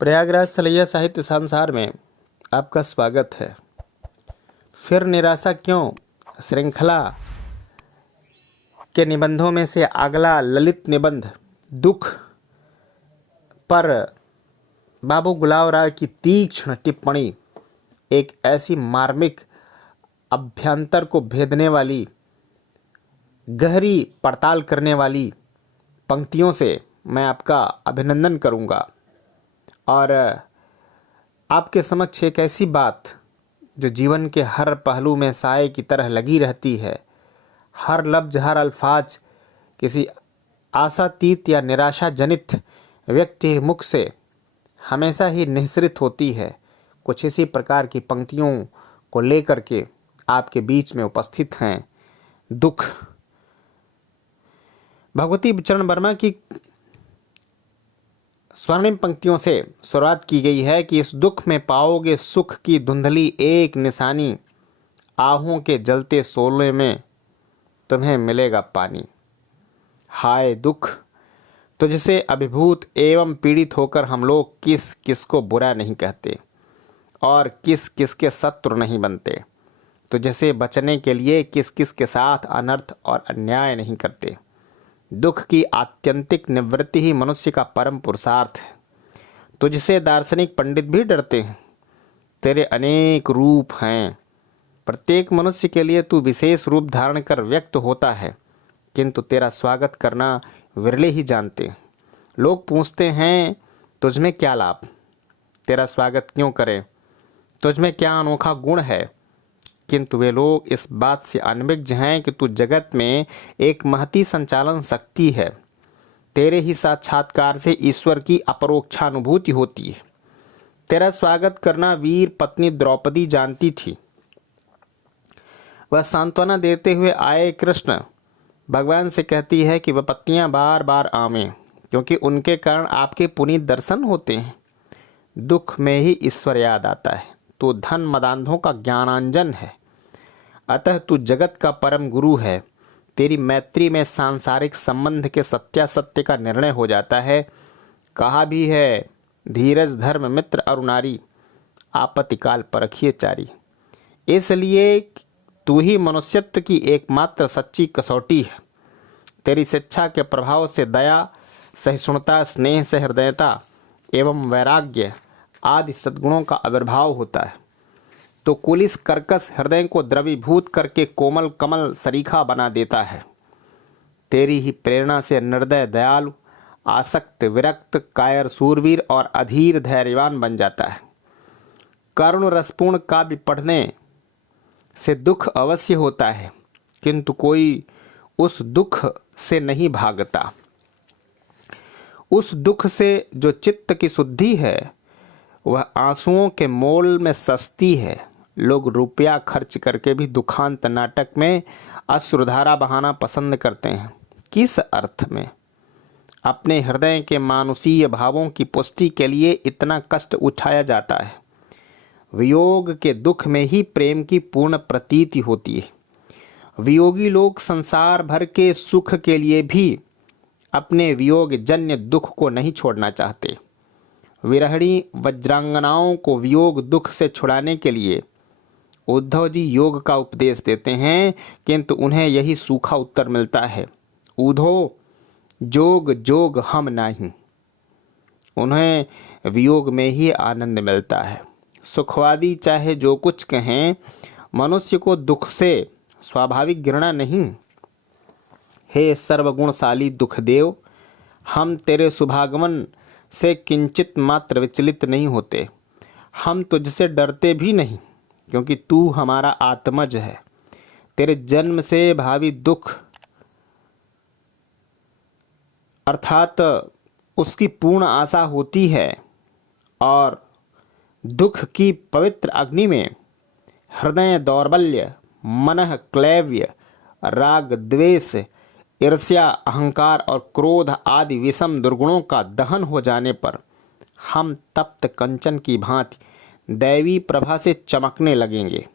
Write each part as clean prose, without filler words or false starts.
प्रयागराज सलैया साहित्य संसार में आपका स्वागत है। फिर निराशा क्यों श्रृंखला के निबंधों में से अगला ललित निबंध दुख पर बाबू गुलाब राय की तीक्ष्ण टिप्पणी एक ऐसी मार्मिक अभ्यंतर को भेदने वाली, गहरी पड़ताल करने वाली पंक्तियों से मैं आपका अभिनंदन करूंगा और आपके समक्ष एक ऐसी बात जो जीवन के हर पहलू में साए की तरह लगी रहती है। हर लफ्ज, हर अल्फाज किसी आशातीत या निराशा जनित व्यक्ति के मुख से हमेशा ही निःसृत होती है। कुछ इसी प्रकार की पंक्तियों को लेकर के आपके बीच में उपस्थित हैं। दुख। भगवती चरण वर्मा की स्वर्णिम पंक्तियों से शुरुआत की गई है कि इस दुख में पाओगे सुख की धुंधली एक निशानी, आहों के जलते शोले में तुम्हें मिलेगा पानी। हाय दुख, तुझसे अभिभूत एवं पीड़ित होकर हम लोग किस किस को बुरा नहीं कहते और किस किस के शत्रु नहीं बनते। तुझसे बचने के लिए किस किस के साथ अनर्थ और अन्याय नहीं करते। दुख की आत्यंतिक निवृत्ति ही मनुष्य का परम पुरुषार्थ है। तुझसे दार्शनिक पंडित भी डरते हैं। तेरे अनेक रूप हैं। प्रत्येक मनुष्य के लिए तू विशेष रूप धारण कर व्यक्त होता है, किंतु तेरा स्वागत करना विरले ही जानते हैं। लोग पूछते हैं तुझ में क्या लाभ, तेरा स्वागत क्यों करें, तुझ में क्या अनोखा गुण है, किंतु वे लोग इस बात से अनभिज्ञ हैं कि तू जगत में एक महती संचालन शक्ति है। तेरे ही साक्षात्कार से ईश्वर की अपरोक्षानुभूति होती है। तेरा स्वागत करना वीर पत्नी द्रौपदी जानती थी। वह सांत्वना देते हुए आए कृष्ण भगवान से कहती है कि वह पत्नियां बार बार आवें, क्योंकि उनके कारण आपके पुनीत दर्शन होते हैं। दुख में ही ईश्वर याद आता है। तू धन मदांधों का ज्ञानांजन है, अतः तू जगत का परम गुरु है। तेरी मैत्री में सांसारिक संबंध के सत्यासत्य का निर्णय हो जाता है। कहा भी है धीरज धर्म मित्र अरुणारी, आपत्ति काल परखिए चारी। इसलिए तू ही मनुष्यत्व की एकमात्र सच्ची कसौटी है। तेरी शिक्षा के प्रभाव से दया, सहिष्णुता, स्नेह, सहृदयता एवं वैराग्य आदि सद्गुणों का आविर्भाव होता है। तो कुलिस कर्कश हृदय को द्रवीभूत करके कोमल कमल सरीखा बना देता है। तेरी ही प्रेरणा से निर्दय दयालु, आसक्त विरक्त, कायर सूरवीर और अधीर धैर्यवान बन जाता है। करुण रसपूर्ण काव्य पढ़ने से दुख अवश्य होता है, किंतु कोई उस दुख से नहीं भागता। उस दुख से जो चित्त की शुद्धि है वह आंसुओं के मोल में सस्ती है। लोग रुपया खर्च करके भी दुखांत नाटक में अश्रुधारा बहाना पसंद करते हैं। किस अर्थ में? अपने हृदय के मानुषीय भावों की पुष्टि के लिए इतना कष्ट उठाया जाता है। वियोग के दुख में ही प्रेम की पूर्ण प्रतीति होती है। वियोगी लोग संसार भर के सुख के लिए भी अपने वियोग जन्य दुख को नहीं छोड़ना चाहते। विरहणी वज्रांगनाओं को वियोग दुख से छुड़ाने के लिए उद्धव जी योग का उपदेश देते हैं, किंतु उन्हें यही सूखा उत्तर मिलता है, उधो जोग जोग हम नहीं। उन्हें वियोग में ही आनंद मिलता है। सुखवादी चाहे जो कुछ कहें, मनुष्य को दुख से स्वाभाविक घृणा नहीं। हे सर्वगुणशाली दुखदेव, हम तेरे शुभागमन से किंचित मात्र विचलित नहीं होते। हम तुझसे डरते भी नहीं, क्योंकि तू हमारा आत्मज है। तेरे जन्म से भावी दुख अर्थात उसकी पूर्ण आशा होती है और दुख की पवित्र अग्नि में हृदय दौर्बल्य, मनः क्लैव्य, राग द्वेष, ईर्ष्या, अहंकार और क्रोध आदि विषम दुर्गुणों का दहन हो जाने पर हम तप्त कंचन की भांति दैवी प्रभा से चमकने लगेंगे।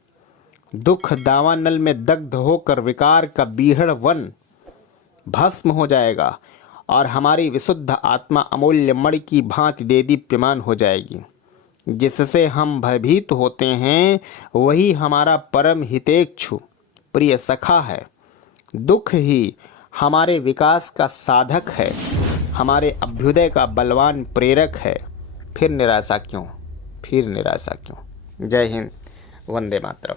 दुख दावानल में दग्ध होकर विकार का बीहड़ वन भस्म हो जाएगा और हमारी विशुद्ध आत्मा अमूल्य मणि की भांति देदीप्यमान हो जाएगी। जिससे हम भयभीत होते हैं वही हमारा परम हितेच्छु प्रिय सखा है। दुख ही हमारे विकास का साधक है, हमारे अभ्युदय का बलवान प्रेरक है। फिर निराशा क्यों, फिर निराशा क्यों। जय हिंद, वंदे मातरम।